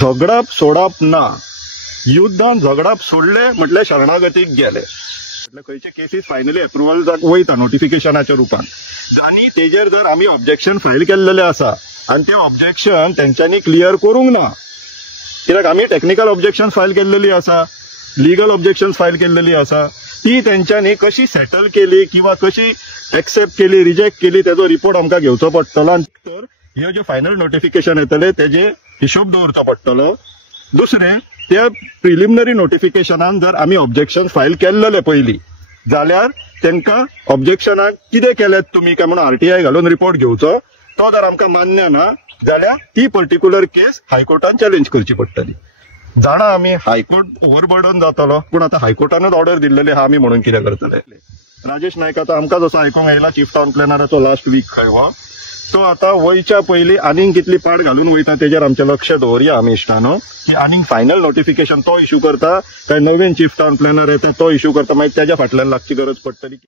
झगडप सोडप ना, युद्धान झगडप सोडले म्हटल्यार शरणागतीक गेले, म्हटल्यार खंयचे केसीस फायनली अप्रुवल वयता नोटिफिकेशनाच्या रुपान, आनी तेजेर जर आमी ऑब्जेक्शन फायल केल्लेले आसा आनी ते ऑब्जेक्शन तेंच्यांनी क्लियर करूंक ना, कित्याक आमी टेक्निकल ऑब्जेक्शन फायल केल्लेली आसा, लिगल ऑब्जेक्शन फायल केल्लेली आसा, ती तेंच्यांनी कशी सेटल केली किंवा कशी एक्सेप्ट केली रिजेक्ट केली तेजो रिपोर्ट आमकां घेवचो पडटलो, तर हे जे फायनल नोटिफिकेशन येतले तेजे हिशोब दवरचो पडटलो. दुसरें, त्या प्रिलिमिनरी नोटिफिकेशनान जर आमी ऑब्जेक्शन फायल केल्लेले पयलीं जाल्यार तेंकां ऑब्जेक्शनाक कितें केलें तुमी काय म्हणून आरटीआय घालून रिपोर्ट घेवचो, तो जर आमकां मान्य ना जाल्यार ती पर्टिक्युलर केस हायकोर्टान चॅलेंज करची पडटली. जाणा आमी हायकोर्ट ओव्हरबर्डन जातलो, पूण आतां हायकोर्टानूच ऑर्डर दिल्लेली आहा आमी म्हणून कितें करतले. राजेश नायक आतां आमकां जसो आयकूंक येयला चीफ टावन प्लॅनराचो लास्ट वीक खंय हो, तो आतां वयच्या पयलीं आनीक कितली पाड घालून वयता तेजेर आमचें लक्ष दवरया आमी इश्टानो, की आनीक फायनल नोटिफिकेशन तो इश्यू करता काय नवीन चीफ टावन प्लॅनर येता तो इश्यू करता, मागीर तेज्या फाटल्यान लागची गरज पडटली.